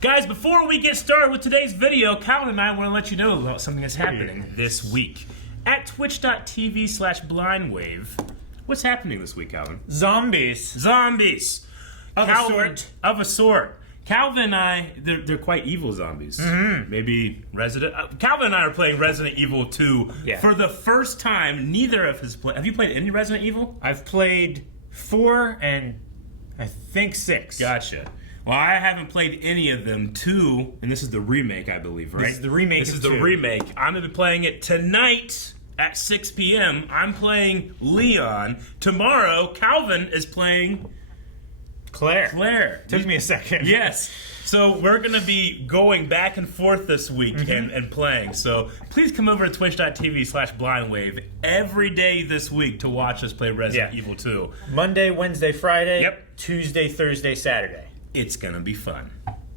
Guys, before we get started with today's video, Calvin and I want to let you know about something that's happening this week. At twitch.tv/blindwave, what's happening this week, Calvin? Zombies. Of a sort. Calvin and I, they're quite evil zombies. Mm-hmm. Maybe Calvin and I are playing Resident Evil 2 for the first time. Neither of us have you played any Resident Evil? I've played 4 and I think 6. Gotcha. Well, I haven't played any of them. 2, and this is the remake, I believe, right? This is the remake. This is the remake. I'm going to be playing it tonight at 6 p.m. I'm playing Leon. Tomorrow, Calvin is playing Claire. Took me a second. Yes. So we're going to be going back and forth this week and playing. So please come over to twitch.tv/blindwave every day this week to watch us play Resident Evil 2. Monday, Wednesday, Friday. Yep. Tuesday, Thursday, Saturday. It's going to be fun.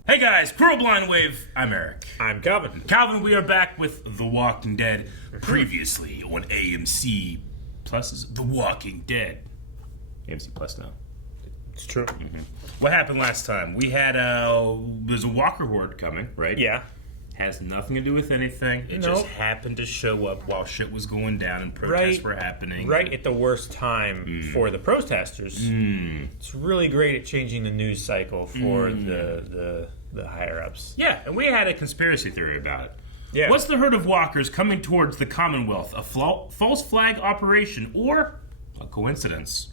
Hey guys, Cruel Blindwave. I'm Eric. I'm Calvin. Calvin, we are back with The Walking Dead. Previously on AMC Plus's The Walking Dead. AMC Plus now. It's true. What happened last time? We had there's a walker horde coming, right? Yeah. Has nothing to do with anything. It just happened to show up while shit was going down and protests were happening. Right at the worst time for the protesters. It's really great at changing the news cycle for the higher ups. Yeah, and we had a conspiracy theory about it. Yeah. What's the herd of walkers coming towards the Commonwealth? A false flag operation or a coincidence?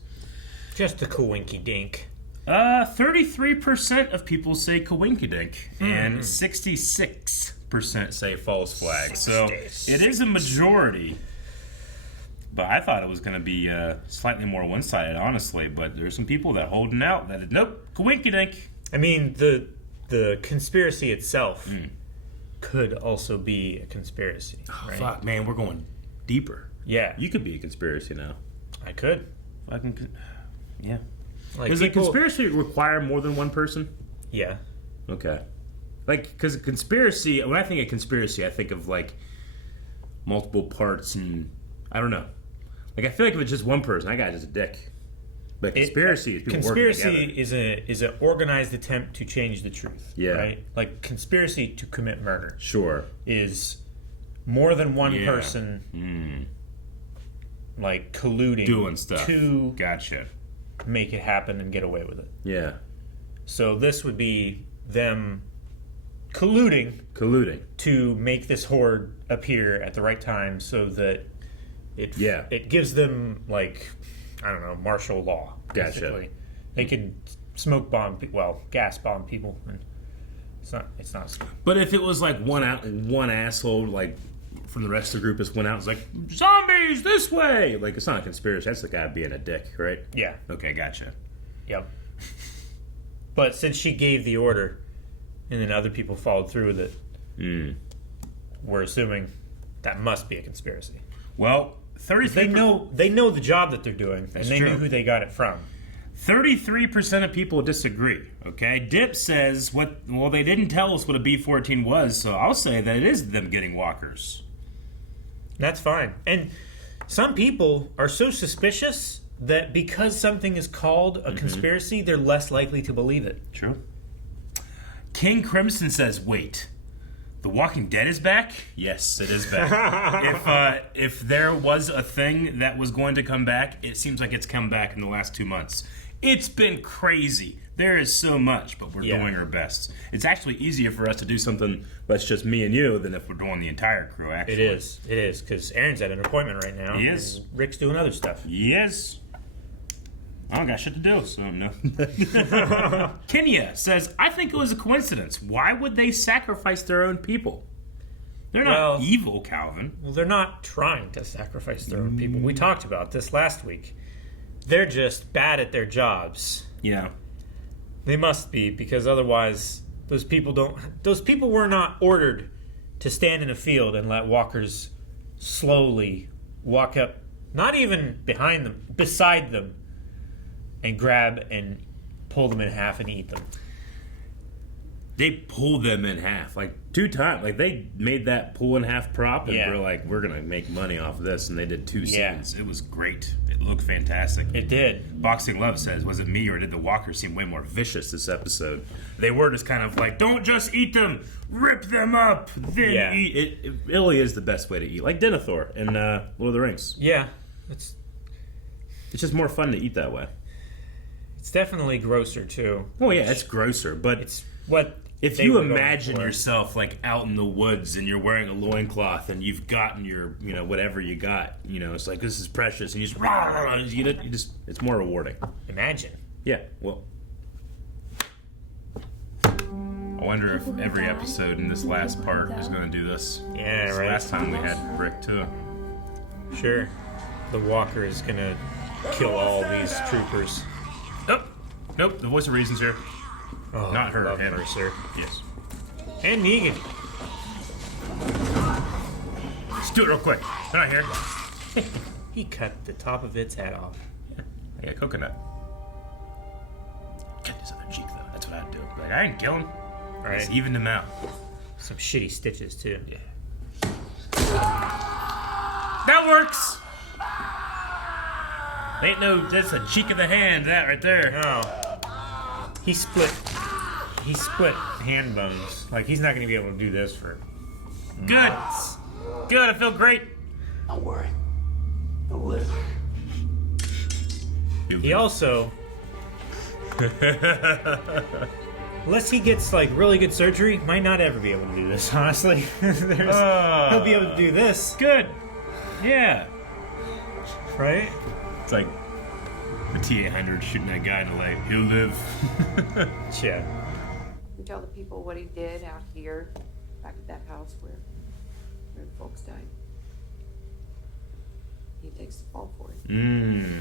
Just a coinky-dink. 33% of people say coinkydink, and 66% say false flag. So it is a majority. But I thought it was going to be slightly more one-sided, honestly. But there's some people that are holding out that nope, coinkydink. I mean, the conspiracy itself could also be a conspiracy. Right? Fuck, man, we're going deeper. Yeah. You could be a conspiracy now. I could. Yeah. Like Does a conspiracy require more than one person? Yeah. Okay. Like, because conspiracy, when I think of conspiracy, I think of, like, multiple parts and, I don't know. Like, I feel like if it's just one person, that guy's just a dick. But conspiracy is people working together. Conspiracy is an organized attempt to change the truth. Yeah. Right? Like, conspiracy to commit murder. Sure. Is more than one person, like, colluding. Doing stuff. To Gotcha. make it happen and get away with it. Yeah. So this would be them colluding to make this horde appear at the right time so that it gives them, like, I don't know, martial law. Gotcha. Basically. They could smoke bomb, gas bomb people. And it's not. But if it was like one asshole, like, from the rest of the group just went out and was like, zombies, this way! Like, it's not a conspiracy. That's the guy being a dick, right? Yeah. Okay, gotcha. Yep. But since she gave the order and then other people followed through with it, we're assuming that must be a conspiracy. Well, 33%... They know the job that they're doing, That's and they true. know who they got it from. 33% of people disagree, okay? Dip says, they didn't tell us what a B-14 was, so I'll say that it is them getting walkers. That's fine. And some people are so suspicious that because something is called a conspiracy, they're less likely to believe it. True. King Crimson says, wait, The Walking Dead is back? Yes, it is back. If there was a thing that was going to come back, it seems like it's come back in the last 2 months. It's been crazy. There is so much, but we're doing our best. It's actually easier for us to do something that's just me and you than if we're doing the entire crew, actually. It is, because Aaron's at an appointment right now. He is. And Rick's doing other stuff. Yes. I don't got shit to do, so no. Kenya says, I think it was a coincidence. Why would they sacrifice their own people? They're not evil, Calvin. Well, they're not trying to sacrifice their own people. We talked about this last week. They're just bad at their jobs. Yeah. They must be, because otherwise those people were not ordered to stand in a field and let walkers slowly walk up, not even behind them, beside them, and grab and pull them in half and eat them. They pulled them in half, like 2 times. Like they made that pull in half prop, and we're like, we're gonna make money off of this, and they did 2 scenes. It was great. It looked fantastic. It did. Boxing Love says, was it me or did the walkers seem way more vicious this episode? They were just kind of like, don't just eat them, rip them up, then eat. It really is the best way to eat, like Denethor in Lord of the Rings. Yeah, it's just more fun to eat that way. It's definitely grosser too. Oh yeah, it's grosser, but it's what. If you imagine yourself like out in the woods and you're wearing a loincloth and you've gotten your, whatever you got, it's like, this is precious, and you just it's more rewarding. Imagine. Yeah, well. I wonder if every episode in this last part is going to do this. Yeah, right. Last time we had Brick too. Sure. The walker is going to kill all these troopers. Nope, the voice of reason's here. Oh, not her, him. Mercer. Yes. And Negan. Let's do it real quick. They're not here. He cut the top of its head off. Yeah, I got coconut. Cut his other cheek, though. That's what I'd do. Like, I didn't kill him. Right. Just evened him out. Some shitty stitches, too. Yeah. That works! That's a cheek of the hand, that right there. No. He split hand bones. Like, he's not going to be able to do this for months. Good, I feel great. Don't worry. He'll live. He also, unless he gets, like, really good surgery, might not ever be able to do this, honestly. He'll be able to do this. Good. Yeah. Right? It's like the T-800 shooting that guy in the leg. He'll live. Yeah. You tell the people what he did out here, back at that house where the folks died. He takes the fall for it.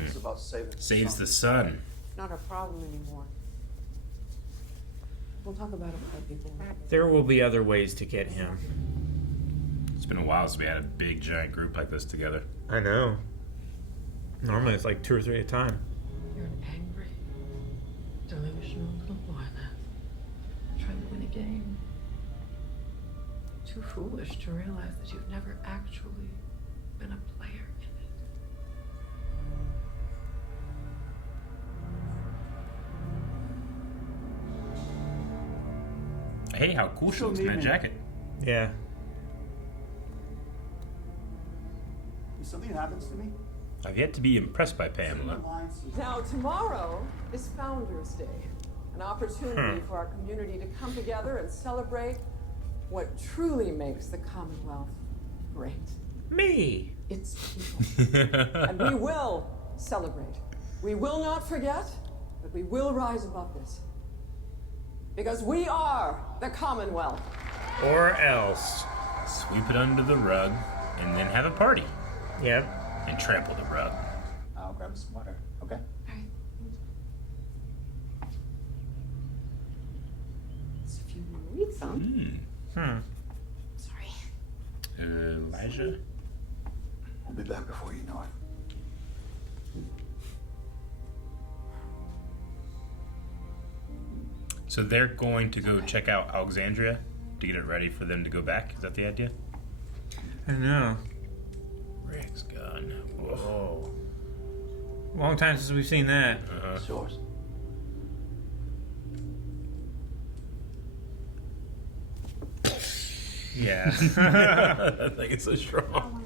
It's about saving Saves the sun. It's not a problem anymore. We'll talk about it with other people. There will be other ways to get him. It's been a while since we had a big, giant group like this together. I know. Normally it's like 2 or 3 at a time. You're an angry, delusional little boy that trying to win a game. Too foolish to realize that you've never actually been a player in it. Hey, how cool she looks in that jacket. Yeah. If something happens to me, I've yet to be impressed by Pamela. Now, tomorrow is Founders Day, an opportunity for our community to come together and celebrate what truly makes the Commonwealth great. Me. It's people. And we will celebrate. We will not forget, but we will rise above this. Because we are the Commonwealth. Or else. Sweep it under the rug and then have a party. Yep. And trample the rug. I'll grab some water, okay? It's a few more weeks, huh? Sorry. Elijah? We'll be back before you know it. So they're going to go check out Alexandria to get it ready for them to go back? Is that the idea? I know. Rick's gone. Whoa. Long time since we've seen that. It's yours. Yeah. I think it's so strong.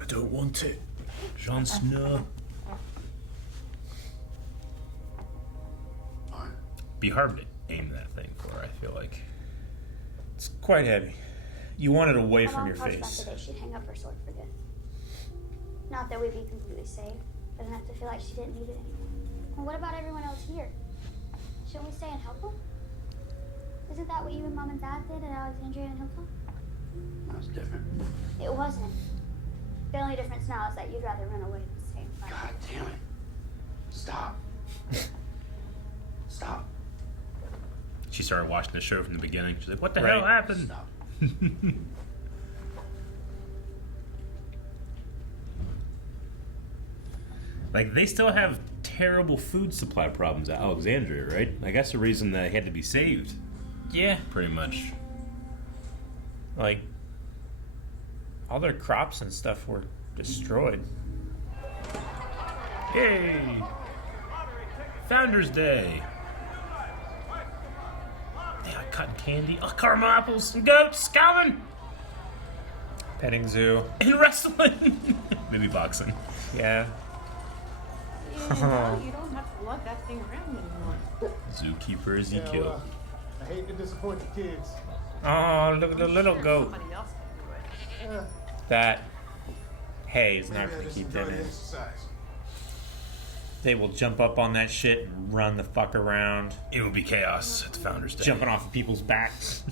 I don't want it. Jon Snow. Be hard to aim that thing for, I feel like. It's quite heavy. You want it away My from mom your talks about face. the day she'd hang up her sword for good. Not that we'd be completely safe, but enough to feel like she didn't need it anymore. Well, what about everyone else here? Shouldn't we stay and help them? Isn't that what you and Mom and Dad did at Alexandria and Hilltop? That was different. It wasn't. The only difference now is that you'd rather run away than stay and fight. God damn it. Stop. Stop. She started watching the show from the beginning. She's like, what the hell happened? Stop. Like, they still have terrible food supply problems at Alexandria, right? I guess the reason that it had to be saved, Yeah. pretty much. Like, all their crops and stuff were destroyed. Yay! Founders Day. They got cotton candy, caramel apples, and goats, Calvin! Petting zoo. And wrestling. Maybe boxing. Yeah. Yeah, now you don't have to lug that thing around anymore. Zookeeper Ezekiel. I hate to disappoint the kids. Oh, look at the little Sure, goat. somebody else can do it. That hay is not Maybe I going to just keep enjoy them the in. exercise. They will jump up on that shit and run the fuck around, It will be chaos at the Founders Day. jumping off of people's backs.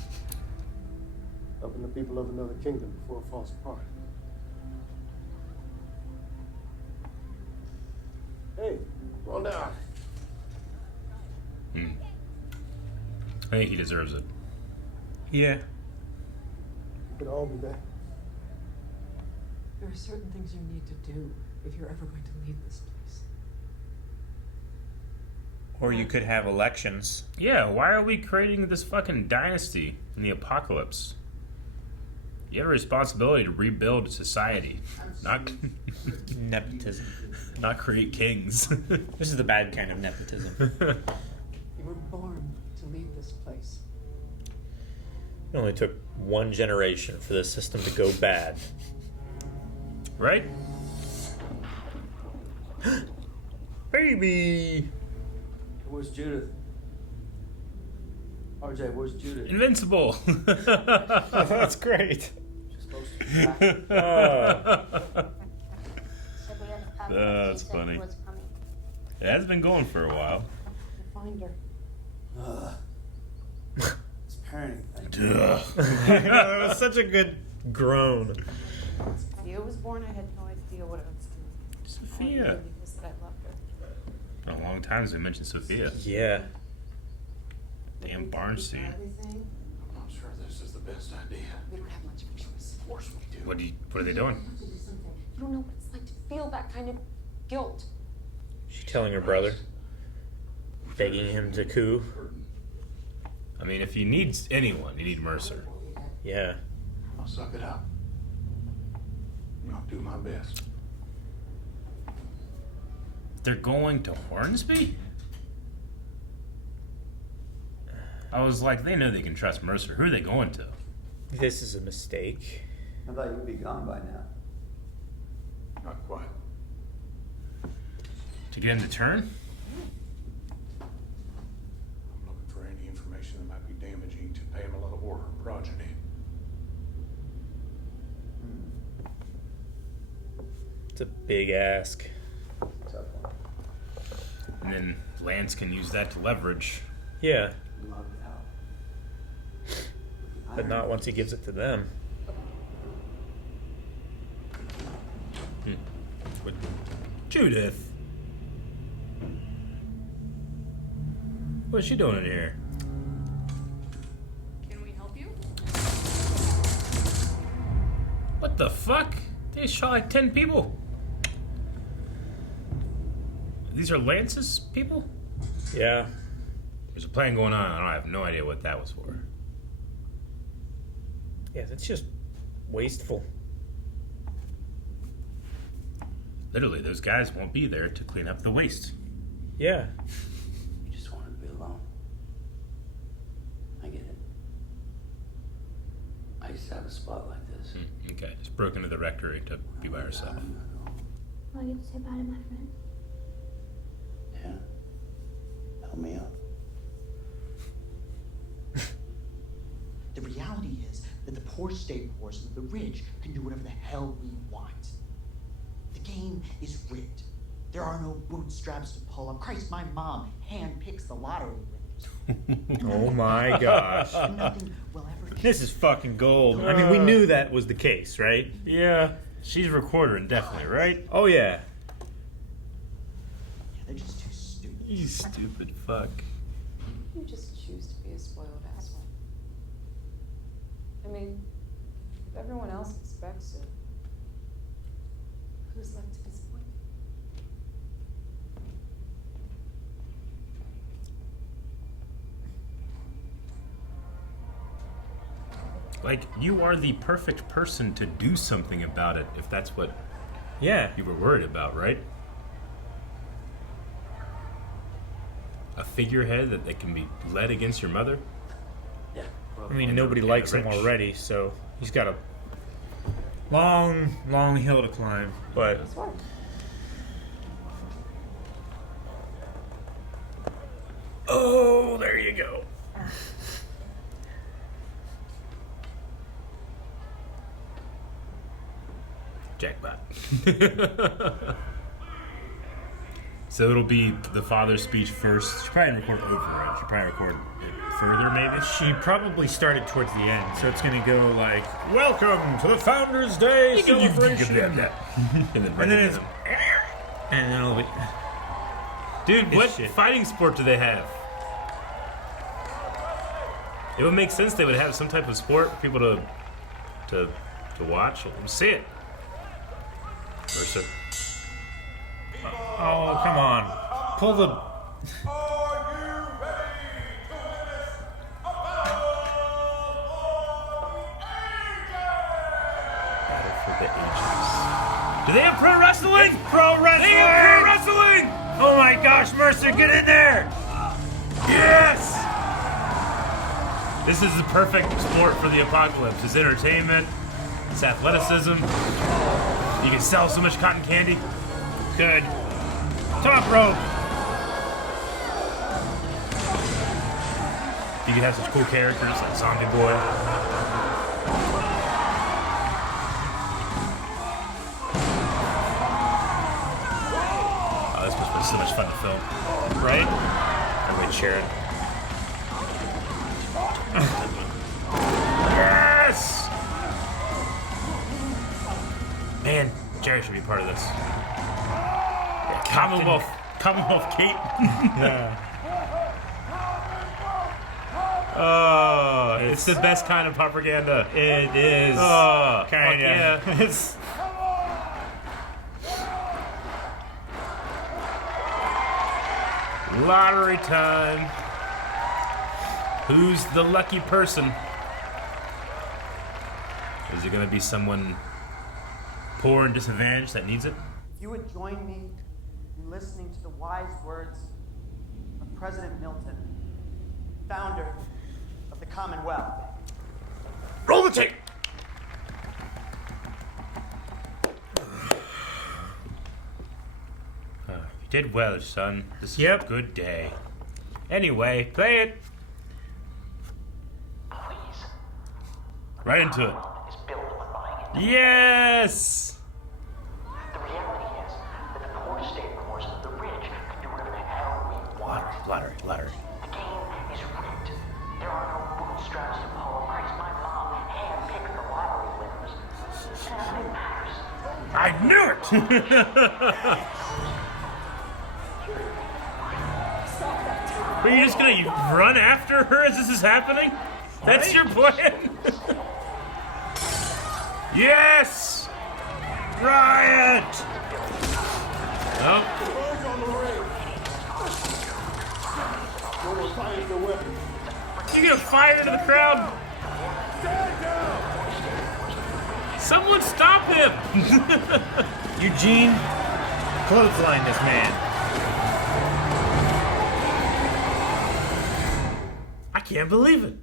Helping the people of another kingdom before it falls apart. Hey, come on down. I think he deserves it. Yeah. We could all be there. There are certain things you need to do if you're ever going to leave this place. Or you could have elections. Yeah, why are we creating this fucking dynasty in the apocalypse? You have a responsibility to rebuild society, not Nepotism. not create kings. This is the bad kind of nepotism. You were born to leave this place. It only took one generation for the system to go bad. Right? Baby! Where's Judith? RJ, where's Judith? Invincible. That's great. She's supposed to be back. Said we had to come. That's She said funny. he was coming. It has been going for a while. Find her. It's parenting thing. That was such a good groan. Sophia was born, I had no idea what I was doing. Sophia. All I knew was that I loved her. A long time since we mentioned Sophia. Yeah. Damn Barnstein. Everything. I'm not sure this is the best idea. We don't have much of a choice. Of course we do. What are they doing? You have to do something. You don't know what it's like to feel that kind of guilt. She's telling her brother, begging him to coup. I mean, if he needs anyone, you need Mercer. Yeah. I'll suck it up. I'll do my best. They're going to Hornsby? I was like, they know they can trust Mercer. Who are they going to? This is a mistake. I thought you'd be gone by now. Not quite. To get him to turn? I'm looking for any information that might be damaging to Pamela or her progeny. It's a big ask. Tough one. And then Lance can use that to leverage. Yeah, Love it out. but not once he gives it to them. With Judith. What's she doing in here? Can we help you? What the fuck? They shot like 10 people. These are Lance's people? Yeah. There's a plan going on. I have no idea what that was for. Yeah, that's just wasteful. Literally, those guys won't be there to clean up the waste. Yeah. You just wanted to be alone. I get it. I used to have a spot like this. Okay, just broke into the rectory to be by herself. Well, I get to say bye to my friend. Yeah. Help me out. The reality is that the poor stay poor so that the rich can do whatever the hell we want. The game is rigged. There are no bootstraps to pull up. Christ, my mom handpicks the lottery winners. Oh my gosh. Nothing will ever change. This is fucking gold. I mean, we knew that was the case, right? Yeah, she's recorder indefinitely, right? Oh, yeah. Yeah, they're just too stupid. You stupid fuck. You just choose to be a spoiled asshole. I mean, if everyone else expects it, who's left to disappoint? Like, you are the perfect person to do something about it, if that's what you were worried about, right? A figurehead that can be led against your mother? Yeah. I mean, nobody likes him already, so he's got a long, long hill to climb. But oh, there you go. Jackpot. So it'll be the father's speech first. She probably didn't record over it. She probably record it further, maybe. She probably started towards the end, so it's gonna go like, "Welcome to the Founders' Day celebration," and then it's, and then it'll be. Dude, what fighting sport do they have? It would make sense they would have some type of sport for people to watch. Let me see it. Versa. Oh, come on. Pull the... Are you ready to witness a Battle for the Ages? Do they have pro wrestling? Pro wrestling! They have pro wrestling! Oh my gosh, Mercer, get in there! Yes! This is the perfect sport for the apocalypse. It's entertainment. It's athleticism. You can sell so much cotton candy. Good. Top rope! You can have such cool characters like Zombie Boy. Oh, this must be so much fun to film. Right? I'm going to share it. Yes! Man, Jerry should be part of this. Yeah, Commonwealth Kate. Yeah. Oh, it's the best kind of propaganda. It is. Oh, kind of. yeah. It's... Lottery time. Who's the lucky person? Is it going to be someone poor and disadvantaged that needs it? If you would join me in listening to the wise words of President Milton, founder of the Commonwealth. Roll the tape! You did well, son. This is a good day. Anyway, play it. Please. Right into it. Is built on buying it. Yes! The reality is that the poor stay poor so that the rich can do whatever the hell we want. Lottery. The game is rigged. There are no bootstraps to pull. Grace, my mom handpicked the lottery winners. And it matters. I knew it! Are you just gonna run after her as this is happening? That's your plan? Yes! Riot! Oh. You gonna fire into the crowd? Someone stop him! Eugene, clothesline this man. I can't believe it.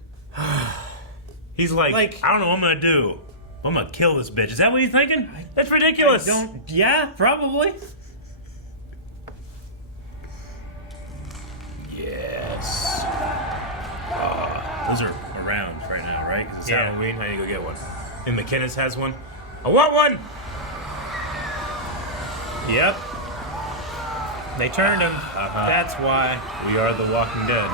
He's like, I don't know what I'm gonna do. I'm gonna kill this bitch. Is that what you're thinking? That's ridiculous. Yeah, probably. Yes. Those are around right now, right? 'Cause it's Halloween. I need to go get one. And McKinnis has one. I want one! Yep. They turned him. That's why. We are the Walking Dead.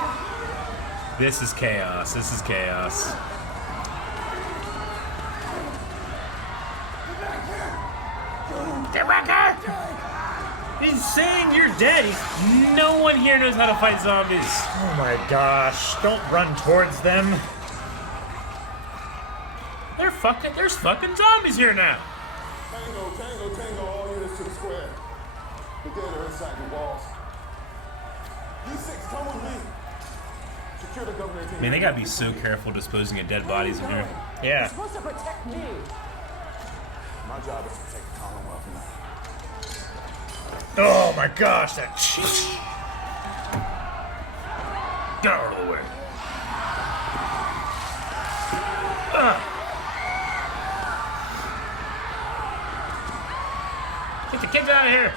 This is chaos. This is chaos. Get back here! He's saying you're dead. No one here knows how to fight zombies. Oh my gosh. Don't run towards them. There's fucking zombies here now. Tango, all units to the square. The dead are inside the walls. You six, come with me. Secure the governor. I mean, they gotta be so careful disposing of dead bodies in here. You're supposed to protect me. My job is to protect the Commonwealth. Oh my gosh, that cheat. Get out of the way. Get the kids out of here.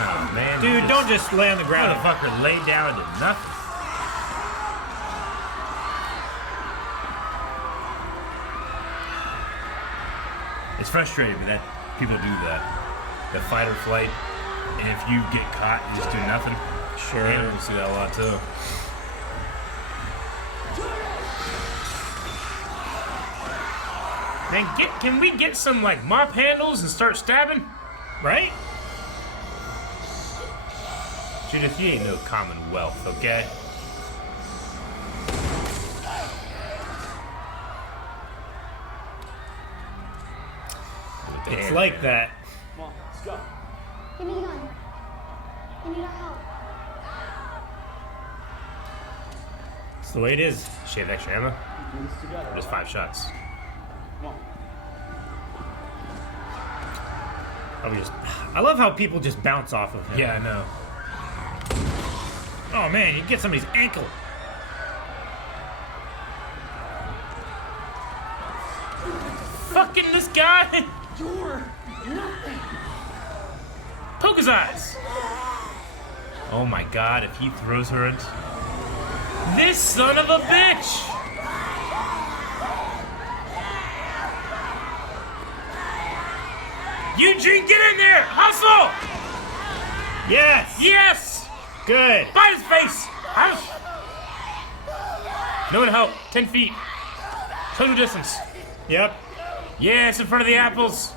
Oh, man. Dude, don't just lay on the ground. Motherfucker laid down and did nothing. It's frustrating that people do that. The fight or flight. And if you get caught and just do nothing, Sure. animals do that a lot too. Man, can we get some like mop handles and start stabbing? Right? Judith, you ain't no Commonwealth, okay? It's like that. Come on, let's go. Give me the gun. I need our help. It's the way it is. Shave extra ammo? Do this together. Just 5 shots. Come on. I love how people just bounce off of him. Yeah, I know. Oh man, you get somebody's ankle. Fucking this guy! You're nothing. Poke his eyes! Oh my god, if he throws her into... This son of a bitch! Eugene, get in there! Hustle! Yes! Yes! Good. Bite his face! No one help. 10 feet. Total distance. Yep. Yes, in front of the apples.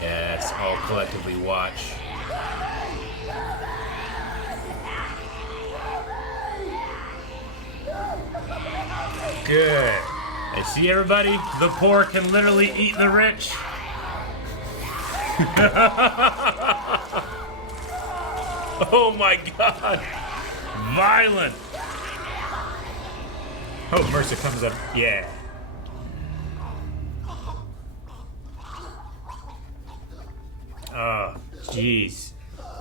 Yes, all collectively watch. Good. I see everybody. The poor can literally eat the rich. Oh my god. Violent. Hope Mercer comes up. Yeah. Oh, jeez.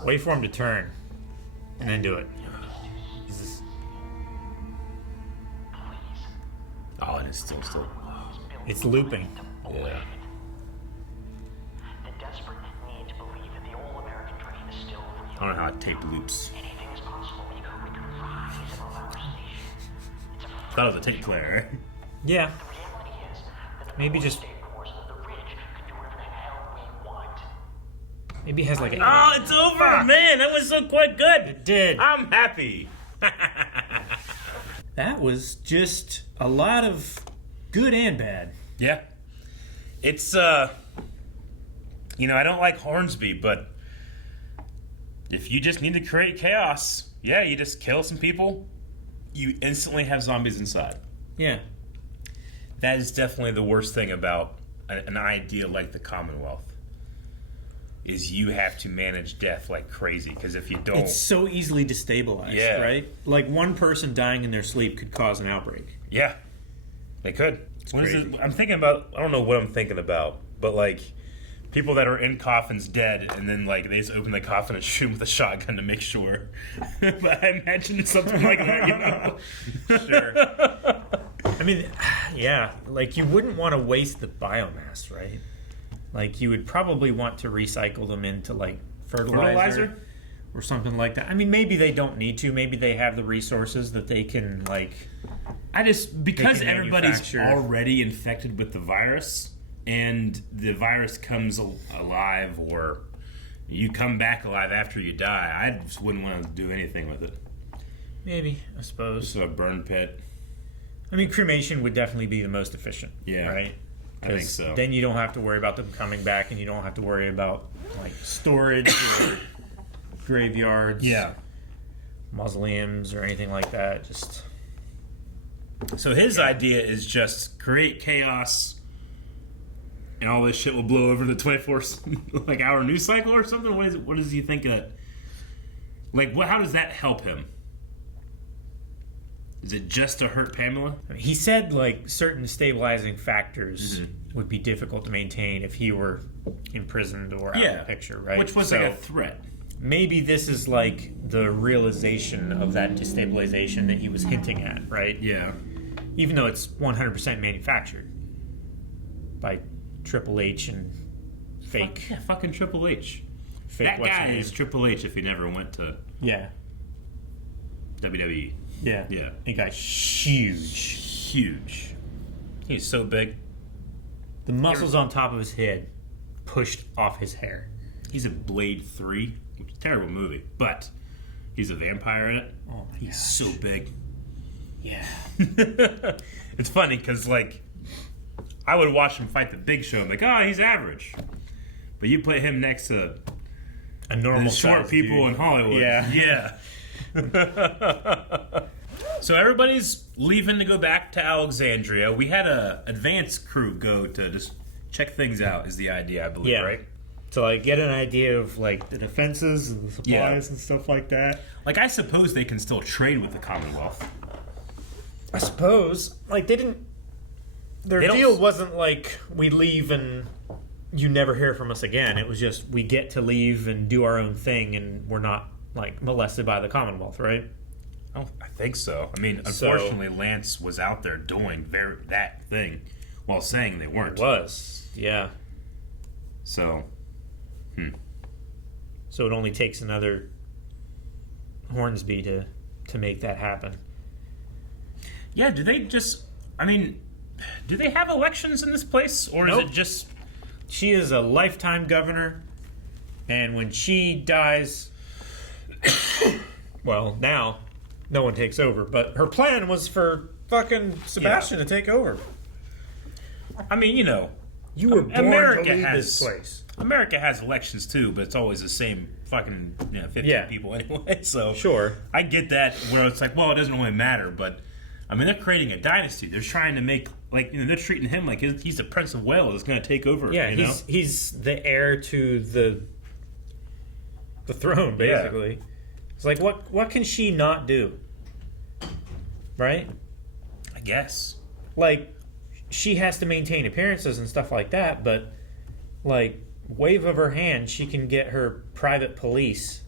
Wait for him to turn. And then do it. Jesus. Oh, and it's still. It's looping. Yeah. The desperate need to believe that the old American dream is still real. I don't know how tape loops. Anything is possible. We can rise above our station. Thought it was a tape player, right? Yeah. The reality is that the Maybe just. state forces of the rich can do whatever the hell we want. Maybe he has like a. Oh, it's over, man! That was so quite good. It did. I'm happy. That was just a lot of good and bad. Yeah. It's you know, I don't like Hornsby, but if you just need to create chaos, yeah, you just kill some people, you instantly have zombies inside. Yeah. That is definitely the worst thing about an idea like the Commonwealth. Is you have to manage death like crazy, because if you don't... It's so easily destabilized, right? Like one person dying in their sleep could cause an outbreak. Yeah, they could. What is crazy. it? I'm thinking about, I don't know what I'm thinking about, but like people that are in coffins dead, and then like they just open the coffin and shoot them with a shotgun to make sure. But I imagine it's something like that, you know? Sure. I mean, yeah, like you wouldn't want to waste the biomass, right? Like you would probably want to recycle them into like fertilizer or something like that. I mean, maybe they don't need to. Maybe they have the resources that they can like. Because everybody's manufacture. already infected with the virus, and the virus comes alive, or you come back alive after you die, I just wouldn't want to do anything with it. Maybe, I suppose. Just a burn pit. I mean, cremation would definitely be the most efficient. Yeah, right. I think so. Then you don't have to worry about them coming back, and you don't have to worry about like storage or graveyards, mausoleums or anything like that. Just so his idea is just create chaos and all this shit will blow over the 24 like hour news cycle or something. What does he think? How does that help him? Is it just to hurt Pamela? He said like certain stabilizing factors would be difficult to maintain if he were imprisoned or out of the picture, right? Which was like a threat. Maybe this is like the realization of that destabilization that he was hinting at, right? Yeah. Even though it's 100% manufactured by Triple H and fake. Fucking Triple H. Fake that guy is Triple H if he never went to WWE. Yeah. Yeah. That guy's huge. Huge. He's so big. The muscles on top of his head pushed off his hair. He's in Blade 3, which is a terrible movie, but he's a vampire in it. Oh my He's so big. Yeah. It's funny because, like, I would watch him fight the Big Show. I'm like, oh, he's average. But you put him next to a normal short people in Hollywood. Yeah. So everybody's leaving to go back to Alexandria. We had a advance crew go to just check things out is the idea, I believe, right? To like get an idea of like the defenses and the supplies and stuff like that. Like, I suppose they can still trade with the Commonwealth. I suppose. Like, their deal wasn't like we leave and you never hear from us again. It was just we get to leave and do our own thing and we're not like molested by the Commonwealth, right? Oh, I think so. I mean, unfortunately, Lance was out there doing that thing while saying they weren't. Yeah. So, So it only takes another Hornsby to make that happen. Yeah, do they have elections in this place? Or is it just... She is a lifetime governor, and when she dies... well, now, no one takes over, but her plan was for fucking Sebastian to take over. I mean, you know... You were born to lead this place. America has elections too, but it's always the same fucking 15 people anyway. So sure, I get that where it's like, well, it doesn't really matter. But I mean, they're creating a dynasty. They're trying to make they're treating him like he's the Prince of Wales. That's going to take over. Yeah, he's the heir to the throne, basically. Yeah. It's like what can she not do? Right? I guess. Like, she has to maintain appearances and stuff like that, but like, wave of her hand, she can get her private police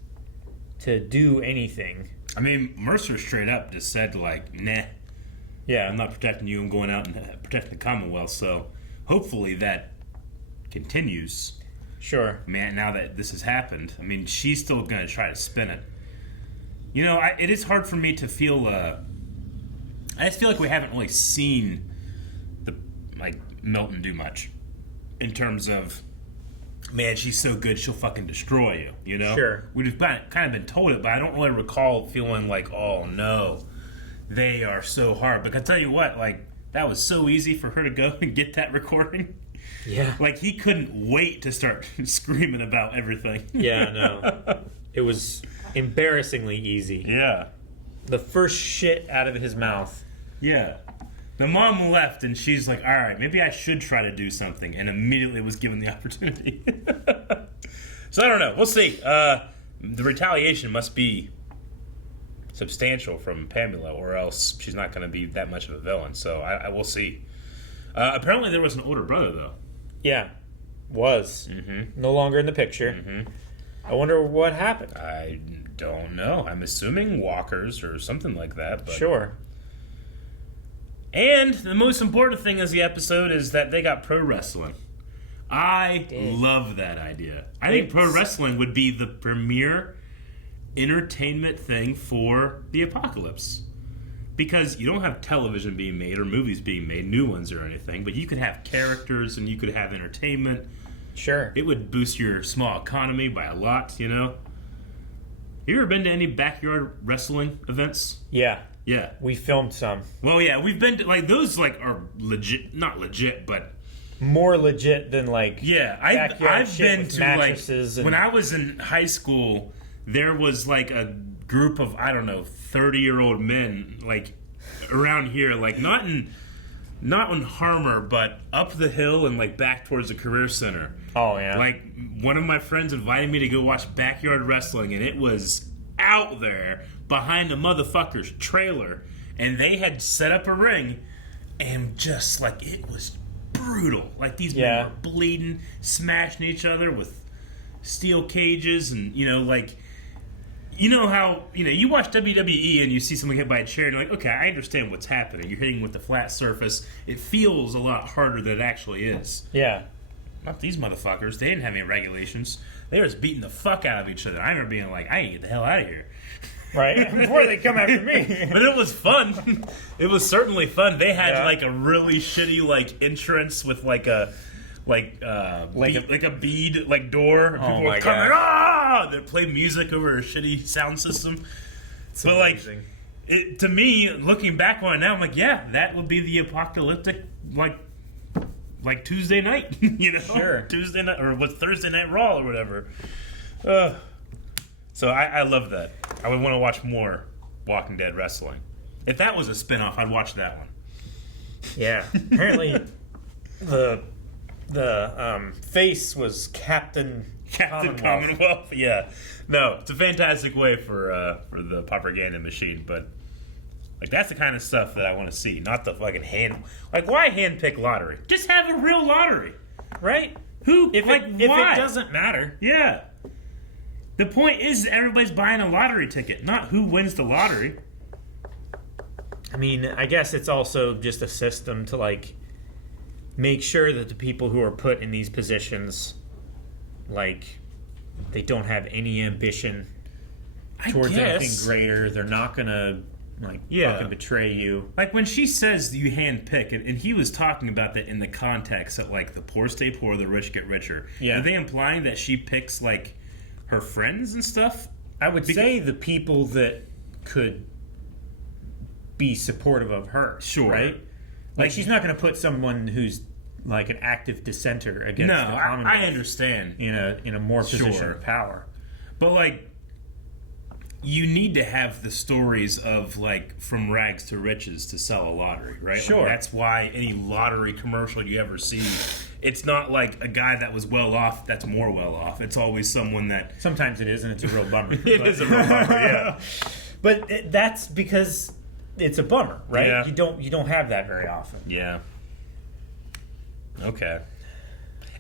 to do anything. I mean, Mercer straight up just said like, nah. Yeah, I'm not protecting you. I'm going out and protecting the Commonwealth. So hopefully that continues. Sure. Man, now that this has happened, I mean, she's still going to try to spin it. You know, it is hard for me to feel... I just feel like we haven't really seen Milton do much in terms of, man, she's so good, she'll fucking destroy you, you know? Sure. We've kind of been told it, but I don't really recall feeling like, oh, no, they are so hard. But I tell you what, like, that was so easy for her to go and get that recording. Yeah. Like, he couldn't wait to start screaming about everything. Yeah, no. It was embarrassingly easy. Yeah. The first shit out of his mouth. Yeah. The mom left, and she's like, all right, maybe I should try to do something, and immediately was given the opportunity. So I don't know. We'll see. The retaliation must be substantial from Pamela, or else she's not going to be that much of a villain. So I will see. Apparently there was an older brother, though. Yeah. Was. Mm-hmm. No longer in the picture. Mm-hmm. I wonder what happened. I don't know. I'm assuming walkers or something like that. But... Sure. And the most important thing of the episode is that they got pro wrestling. I love that idea. I think pro wrestling would be the premier entertainment thing for the apocalypse. Because you don't have television being made or movies being made, new ones or anything, but you could have characters and you could have entertainment. Sure. It would boost your small economy by a lot, you know? You ever been to any backyard wrestling events? Yeah. Yeah. We filmed some. Well, yeah, we've been to, like, those, like, are legit, not legit, but... More legit than, like... Yeah, I've been to, like, and... when I was in high school, there was, like, a group of, I don't know, 30-year-old men, like, around here, like, not in not on Harmer, but up the hill and like back towards the Career Center. Oh yeah. Like one of my friends invited me to go watch backyard wrestling, and it was out there behind a motherfucker's trailer, and they had set up a ring, and just like it was brutal. Like these men were bleeding, smashing each other with steel cages, and like. You know how, you watch WWE and you see someone hit by a chair and you're like, okay, I understand what's happening. You're hitting with the flat surface. It feels a lot harder than it actually is. Yeah. Not these motherfuckers. They didn't have any regulations. They were just beating the fuck out of each other. I remember being like, I need to get the hell out of here. Right? Before they come after me. But it was fun. It was certainly fun. They had like a really shitty like entrance with like a bead like door. People were coming, they play music over a shitty sound system. It's but amazing. like, to me, looking back on it now, I'm like, yeah, that would be the apocalyptic like Tuesday night, Sure. Tuesday night or was Thursday Night Raw or whatever. So I love that. I would want to watch more Walking Dead wrestling. If that was a spinoff, I'd watch that one. Yeah. Apparently, the face was Captain Commonwealth. Yeah. No, it's a fantastic way for the propaganda machine, but like that's the kind of stuff that I want to see, not the fucking why handpick lottery? Just have a real lottery, right? If why? It doesn't matter. Yeah. The point is everybody's buying a lottery ticket, not who wins the lottery. I mean, I guess it's also just a system to like make sure that the people who are put in these positions, like, they don't have any ambition towards anything greater. They're not gonna fucking betray you. Like when she says you handpick, and he was talking about that in the context that like the poor stay poor, the rich get richer. Yeah. Are they implying that she picks like her friends and stuff? I would say the people that could be supportive of her. Sure. Right? Like she's not going to put someone who's like an active dissenter against the Commonwealth. I understand. In a more position of power. But like, you need to have the stories of like from rags to riches to sell a lottery, right? Sure. I mean, that's why any lottery commercial you ever see, it's not like a guy that was well off that's more well off. It's always someone that sometimes it is, and it's a real bummer. It is a real bummer, yeah. But that's because it's a bummer, right? Yeah. You don't have that very often. Yeah. Okay.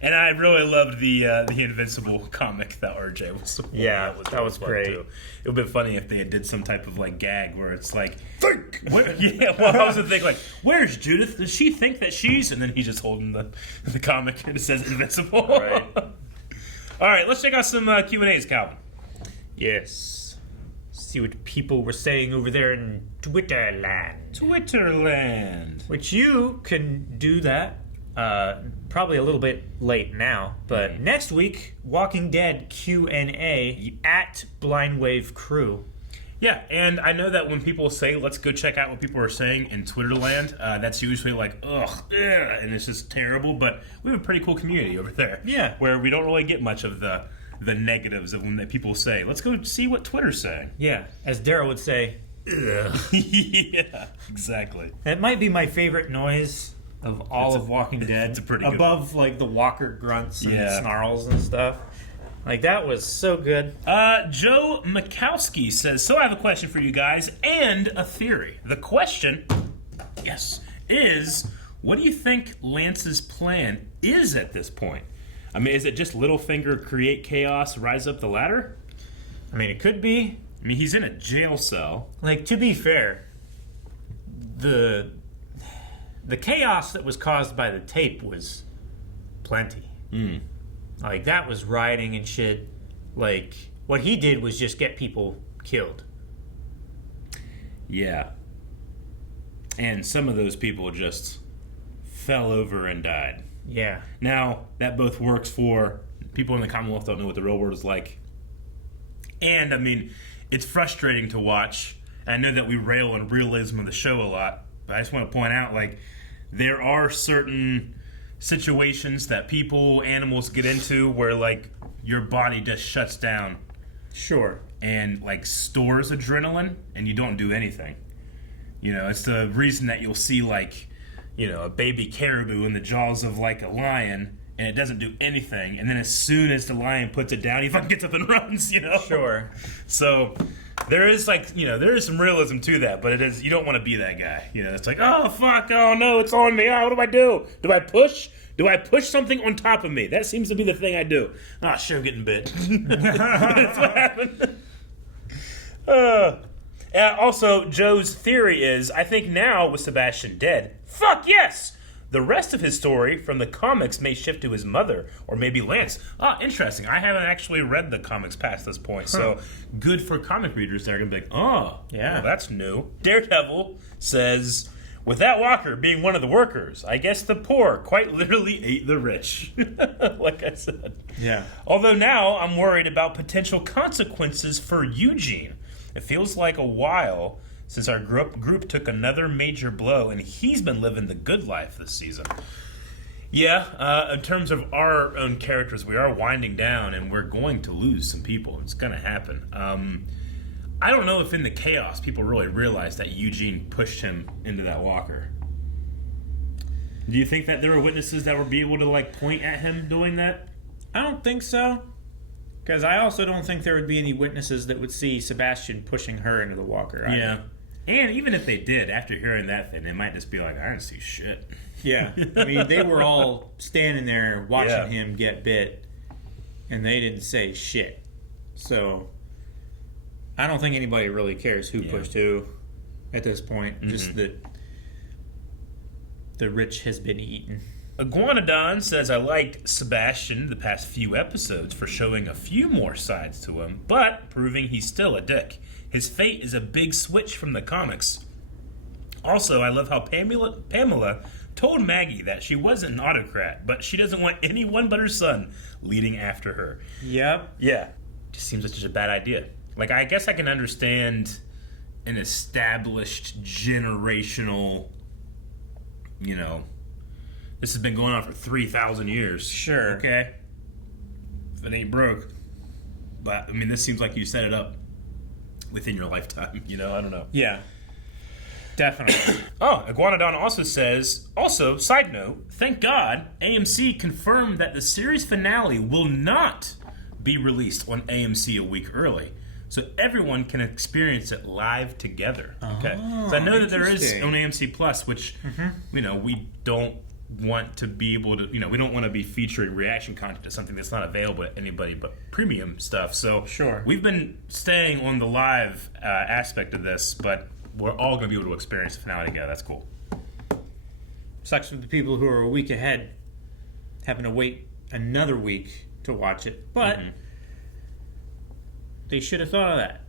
And I really loved the Invincible comic that RJ was. Yeah, that was fun, great. Too. It would have been funny if they did some type of like gag where it's like, think. Yeah, well, I was gonna think like, where's Judith? Does she think that she's? And then he's just holding the comic and it says Invincible. Right. All right, let's check out some Q&As, Calvin. Yes. See what people were saying over there in Twitterland. Twitterland. Which you can do that. Probably a little bit late now, but next week, Walking Dead Q&A at Blindwave Crew. Yeah, and I know that when people say, let's go check out what people are saying in Twitterland, that's usually like, ugh, and it's just terrible, but we have a pretty cool community over there. Yeah. Where we don't really get much of the negatives of when people say, let's go see what Twitter's saying. Yeah, as Daryl would say, ugh. Yeah, exactly. That might be my favorite noise of all of Walking Dead. It's a pretty good above like the Walker grunts and Yeah. snarls and stuff. Like that was so good. Joe Mikowski says, so I have a question for you guys and a theory. The question, yes, is what do you think Lance's plan is at this point? I mean, is it just Littlefinger create chaos, rise up the ladder? I mean, it could be. I mean, he's in a jail cell. Like, to be fair, the chaos that was caused by the tape was plenty. Like, that was rioting and shit. Like, what he did was just get people killed. Yeah. And some of those people just fell over and died. Yeah. Now, that both works for people in the Commonwealth don't know what the real world is like. And, I mean, it's frustrating to watch. I know that we rail on realism of the show a lot, but I just want to point out, like, there are certain situations that people, animals get into where, like, your body just shuts down. Sure. And, like, stores adrenaline, and you don't do anything. You know, it's the reason that you'll see, like, a baby caribou in the jaws of like a lion, and it doesn't do anything. And then as soon as the lion puts it down, he fucking gets up and runs. Sure. So there is there is some realism to that, but you don't want to be that guy. It's like, oh fuck, oh no, it's on me. Oh, what do I do? Do I push? Do I push something on top of me? That seems to be the thing I do. Ah, shit, I'm getting bit. That's what happened. Also, Joe's theory is, I think now with Sebastian dead, fuck yes! The rest of his story from the comics may shift to his mother, or maybe Lance. Ah, interesting. I haven't actually read the comics past this point, so good for comic readers that are going to be like, oh, yeah, well, that's new. Daredevil says, with that walker being one of the workers, I guess the poor quite literally ate the rich. Like I said. Yeah. Although now I'm worried about potential consequences for Eugene. It feels like a while since our group took another major blow, and he's been living the good life this season. Yeah, in terms of our own characters, we are winding down, and we're going to lose some people. It's going to happen. I don't know if in the chaos people really realized that Eugene pushed him into that walker. Do you think that there were witnesses that would be able to point at him doing that? I don't think so. Because I also don't think there would be any witnesses that would see Sebastian pushing her into the walker either. Yeah. And even if they did, after hearing that thing, they might just be like, I didn't see shit. Yeah. I mean, they were all standing there watching him get bit, and they didn't say shit. So, I don't think anybody really cares who pushed who at this point. Mm-hmm. Just that the rich has been eaten. Iguanodon says, I liked Sebastian the past few episodes for showing a few more sides to him, but proving he's still a dick. His fate is a big switch from the comics. Also, I love how Pamela told Maggie that she wasn't an autocrat, but she doesn't want anyone but her son leading after her. Yep. Yeah. Just seems like such a bad idea. I guess I can understand an established generational, this has been going on for 3,000 years. Sure. Okay. If it ain't broke. But, this seems like you set it up within your lifetime. I don't know. Yeah. Definitely. Iguanodon also says, side note, thank God AMC confirmed that the series finale will not be released on AMC a week early. So everyone can experience it live together. Okay. So I know that there is on AMC Plus, which, we don't want to be able to, we don't want to be featuring reaction content to something that's not available to anybody but premium stuff. So sure, we've been staying on the live aspect of this, but we're all going to be able to experience the finale together. That's cool. Sucks for the people who are a week ahead having to wait another week to watch it, but they should have thought of that.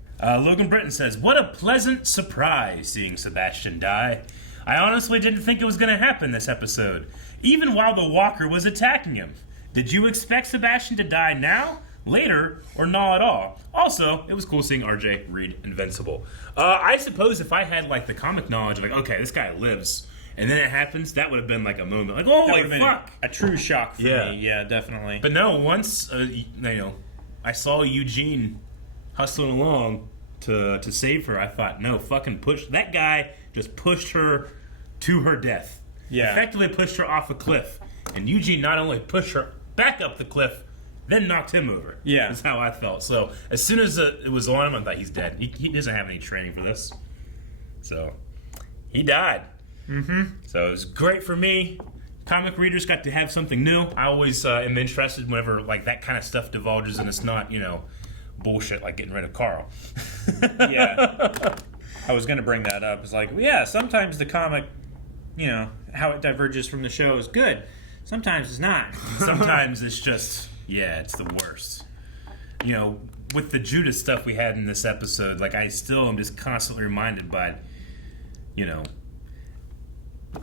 Logan Britton says, what a pleasant surprise seeing Sebastian die. I honestly didn't think it was going to happen this episode, even while the walker was attacking him. Did you expect Sebastian to die now, later, or not at all? Also, it was cool seeing RJ read Invincible. I suppose if I had the comic knowledge of okay, this guy lives, and then it happens, that would have been a moment holy fuck, a true shock for me. Yeah, definitely. But no, once I saw Eugene hustling along to save her, I thought, no, fucking push that guy. Just pushed her to her death. Yeah. Effectively pushed her off a cliff. And Eugene not only pushed her back up the cliff, then knocked him over. Yeah. That's how I felt. So as soon as it was on him, I thought he's dead. He doesn't have any training for this. So he died. Mm-hmm. So it was great for me. Comic readers got to have something new. I always am interested whenever that kind of stuff divulges and it's not, bullshit like getting rid of Carl. Yeah. I was going to bring that up. It's sometimes the comic, how it diverges from the show is good. Sometimes it's not. Sometimes it's just, it's the worst. With the Judas stuff we had in this episode, I still am just constantly reminded by,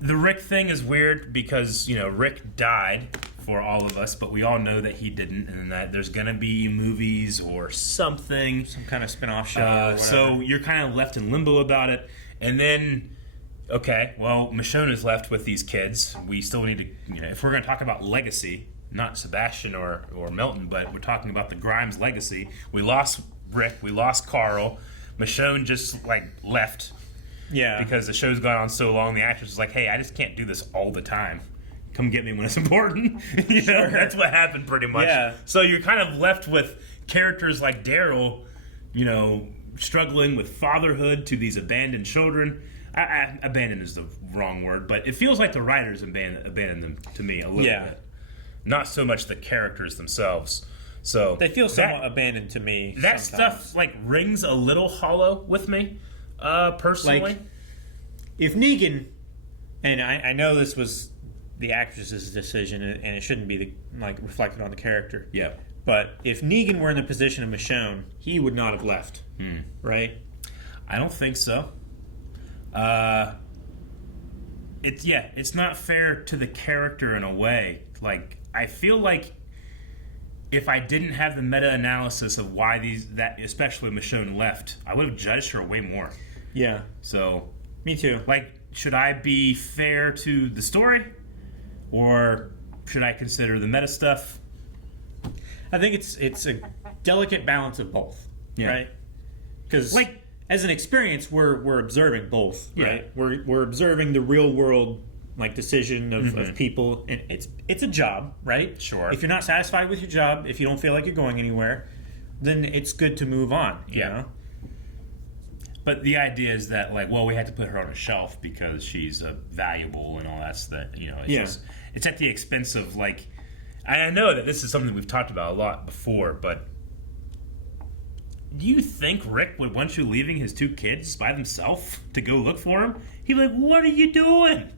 the Rick thing is weird because, Rick died for all of us, but we all know that he didn't, and that there's going to be movies or something. Some kind of spin-off show or whatever. So you're kind of left in limbo about it. And then, Michonne is left with these kids. We still need to, if we're going to talk about legacy, not Sebastian or Milton, but we're talking about the Grimes legacy. We lost Rick. We lost Carl. Michonne just, left. Yeah. Because the show's gone on so long, the actress is like, hey, I just can't do this all the time. Come get me when it's important. You know, that's what happened pretty much. Yeah. So you're kind of left with characters like Daryl, you know, struggling with fatherhood to these abandoned children. Abandoned is the wrong word, but it feels like the writers abandoned them to me a little bit. Not so much the characters themselves. So they feel somewhat abandoned to me. That sometimes. stuff like rings a little hollow with me, personally. Like, if Negan, and I know this was the actress's decision, and it shouldn't be reflected on the character. Yeah. But if Negan were in the position of Michonne, he would not have left, right? I don't think so. It's not fair to the character in a way. Like, I feel like if I didn't have the meta-analysis of why especially Michonne left, I would have judged her way more. Yeah. So, me too. Like, should I be fair to the story, or should I consider the meta stuff? I think it's a delicate balance of both, right? Because as an experience, we're observing both, right? We're observing the real world decision of people, and it's a job, right? Sure. If you're not satisfied with your job, if you don't feel like you're going anywhere, then it's good to move on. You know? But the idea is that we had to put her on a shelf because she's valuable and all that. It's at the expense of I know that this is something we've talked about a lot before, but do you think Rick would want you leaving his 2 kids by themselves to go look for him? He'd be like, what are you doing?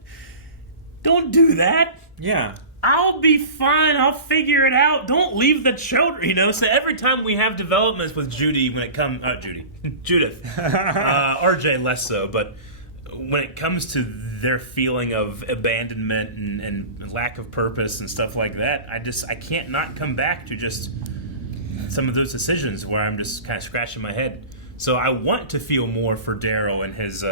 Don't do that. Yeah. I'll be fine. I'll figure it out. Don't leave the children, So every time we have developments with Judy when it comes... Judith. RJ less so, but when it comes to their feeling of abandonment and lack of purpose and stuff like that, I can't not come back to just some of those decisions where I'm just kind of scratching my head. So I want to feel more for Daryl and his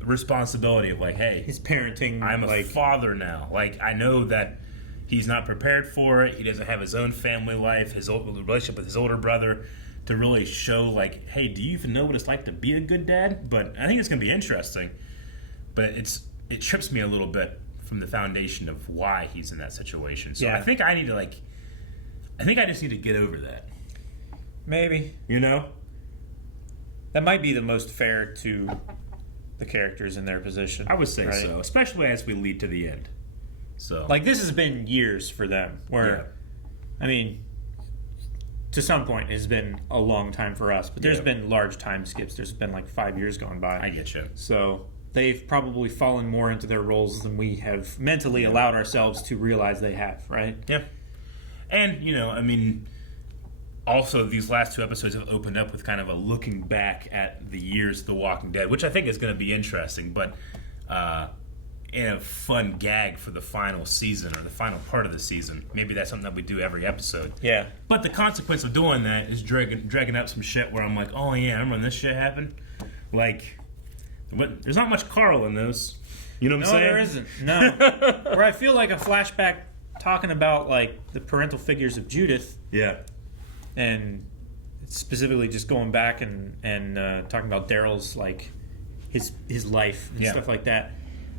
responsibility of hey, his parenting. I'm a father now. I know that he's not prepared for it. He doesn't have his own family life, his relationship with his older brother to really show hey, do you even know what it's like to be a good dad? But I think it's going to be interesting. But it trips me a little bit from the foundation of why he's in that situation. So I think I need to I think I just need to get over that. Maybe. That might be the most fair to the characters in their position. I would say so, especially as we lead to the end. So this has been years for them where I mean, to some point it's been a long time for us, but there's been large time skips. There's been 5 years gone by. I get you. So they've probably fallen more into their roles than we have mentally allowed ourselves to realize they have, right? Yeah. And, also these last 2 episodes have opened up with kind of a looking back at the years of The Walking Dead, which I think is going to be interesting, but in a fun gag for the final season or the final part of the season. Maybe that's something that we do every episode. Yeah. But the consequence of doing that is dragging up some shit where I'm like, oh yeah, I remember when this shit happened? There's not much Carl in those. You know what I'm saying? No, there isn't. No. Where I feel like a flashback talking about the parental figures of Judith. Yeah. And specifically just going back and talking about Daryl's his life and stuff like that.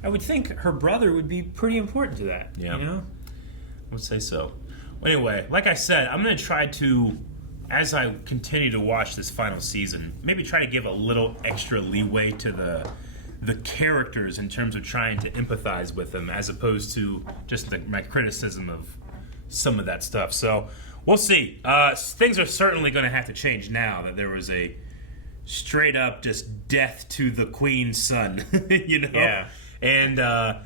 I would think her brother would be pretty important to that. Yeah. I would say so. Well, anyway, like I said, I'm going to try to, as I continue to watch this final season, maybe try to give a little extra leeway to the characters in terms of trying to empathize with them, as opposed to just my criticism of some of that stuff. So we'll see. Things are certainly going to have to change now that there was a straight up just death to the queen's son. Yeah. And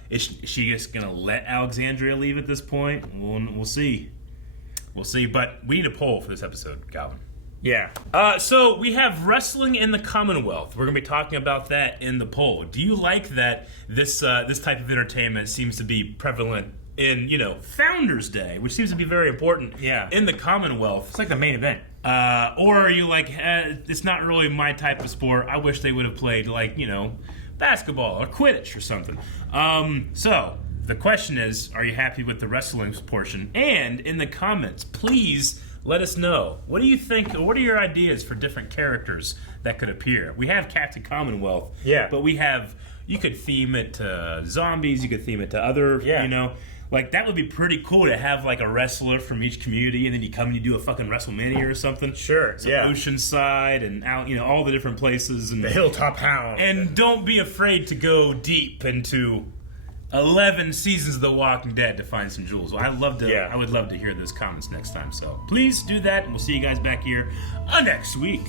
is she just going to let Alexandria leave at this point? We'll see. We'll see. But we need a poll for this episode, Calvin. Yeah. So we have wrestling in the Commonwealth. We're going to be talking about that in the poll. Do you like that this type of entertainment seems to be prevalent in, Founders Day, which seems to be very important in the Commonwealth? It's like the main event. Or are you like, it's not really my type of sport. I wish they would have played basketball or Quidditch or something. So the question is, are you happy with the wrestling portion? And in the comments, please let us know. What do you think? What are your ideas for different characters that could appear? We have Captain Commonwealth. Yeah. But you could theme it to zombies. You could theme it to other, Like, that would be pretty cool to have, like, a wrestler from each community, and then you come and you do a fucking WrestleMania or something. Sure, Oceanside and out, all the different places. And the Hilltop Hound. And don't be afraid to go deep into 11 seasons of The Walking Dead to find some jewels. I would love to hear those comments next time. So please do that, and we'll see you guys back here next week.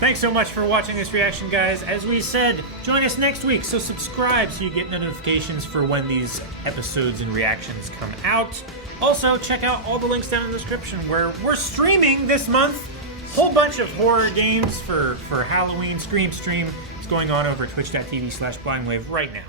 Thanks so much for watching this reaction, guys. As we said, join us next week, so subscribe so you get notifications for when these episodes and reactions come out. Also, check out all the links down in the description where we're streaming this month. Whole bunch of horror games for Halloween. Scream Stream is going on over twitch.tv/blindwave right now.